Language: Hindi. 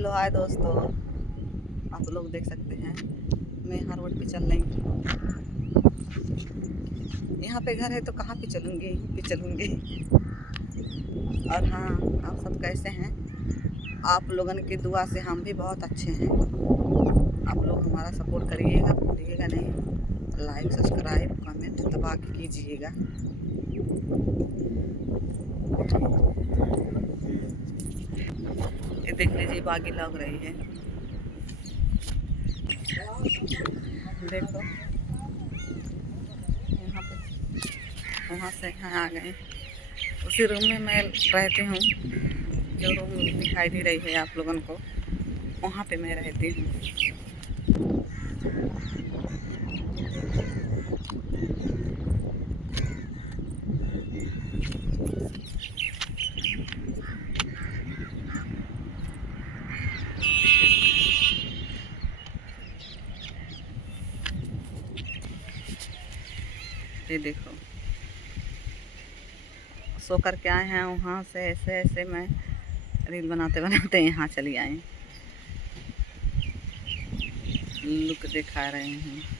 हेलो हाय दोस्तों, आप लोग देख सकते हैं मैं यहाँ रोड पे चल रही हूँ। यहाँ पे घर है तो कहाँ पे चलूँगी, यहीं पे चलूँगी। और हाँ, आप सब कैसे हैं? आप लोगन की दुआ से हम भी बहुत अच्छे हैं। आप लोग हमारा सपोर्ट करिएगा, भूलिएगा नहीं। लाइक सब्सक्राइब कमेंट दबा के कीजिएगा। ये देख लीजिए बागी लग रही है, देखो यहाँ पे। वहाँ से यहाँ आ गए। उसी रूम में मैं रहती हूँ, जो रूम दिखाई दे रही है आप लोगों को, वहाँ पे मैं रहती हूँ। ये देखो, सो करके आए हैं वहाँ से। ऐसे ऐसे मैं रील बनाते बनाते यहाँ चली आई, लुक दिखा रहे हैं।